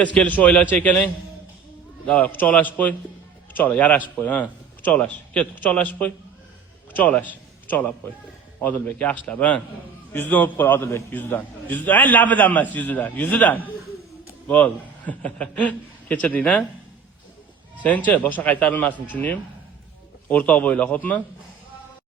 Tez kelish o'ylar chekaling. Davay, quchoqlashib qo'y. Quchoqla, yarashib qo'y, ha. Quchoqlash. Ket, quchoqlashib qo'y. Quchoqlab qo'y. Odilbek, yaxshilab, ha. Yuzidan o'pib qo'y, Odilbek, yuzidan. Yuzidan, labidan emas, yuzidan. Bo'ldi. Kechirding, ha? Senchi boshqa qaytarilmasin, tushundingmi? O'rtoq bo'ylar, xo'pmi?